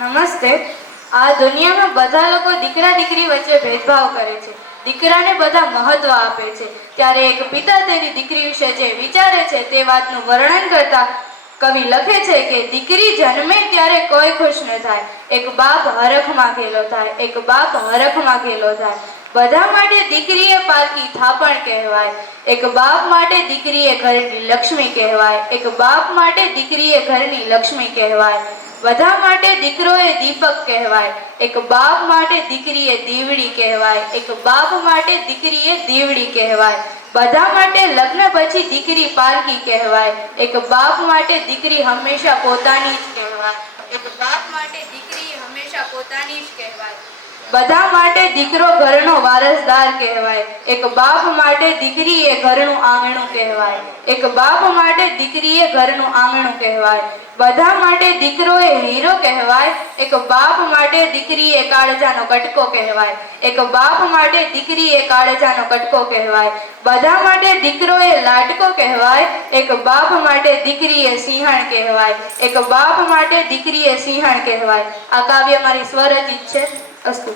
નમસ્તે. આ દુનિયામાં બધા લોકો દીકરા દીકરી વચ્ચે ભેદભાવ કરે છે. દીકરાને બધા મહત્વ આપે છે. ત્યારે એક પિતા તેની દીકરી વિશે જે વિચારે છે તે વાતનું વર્ણન કરતા કવિ લખે છે કે દીકરી જન્મે ત્યારે કોઈ ખુશ ન થાય, એક બાપ હરખમાં ઘેલો થાય, એક બાપ હરખમાં ઘેલો થાય. બધા માટે દીકરી એ પારકી થાપણ કહેવાય, એક બાપ માટે દીકરી એ ઘરની લક્ષ્મી કહેવાય, એક બાપ માટે દીકરી એ ઘરની લક્ષ્મી કહેવાય. બધા માટે દીકરો એ દીપક કહેવાય, એક બાપ માટે દીકરી એ દીવડી કહેવાય, એક બાપ માટે દીકરી એ દીવડી કહેવાય. બધા માટે લગ્ન પછી દીકરી પારકી કહેવાય, એક બાપ માટે દીકરી હંમેશા પોતાની જ કહેવાય, એક બાપ માટે દીકરી હંમેશા પોતાની જ કહેવાય. બધા માટે દીકરો ઘરનો વારસદાર કહેવાય, એક બાપ માટે દીકરી એ ઘરનું આંગણું કહેવાય, એક બાપ માટે દીકરી એ ઘરનું આંગણું કહેવાય. બધા માટે દીકરો એ હીરો કહેવાય, એક બાપ માટે દીકરી એ કાળજાનો કટકો કહેવાય, એક બાપ માટે દીકરી એ કાળજાનો કટકો કહેવાય. બધા માટે દીકરો એ લાડકો કહેવાય, એક બાપ માટે દીકરી એ સિંહણ કહેવાય, એક બાપ માટે દીકરી એ સિંહણ કહેવાય. આ કાવ્ય મારી સ્વરચિત છે. અસ્તુ.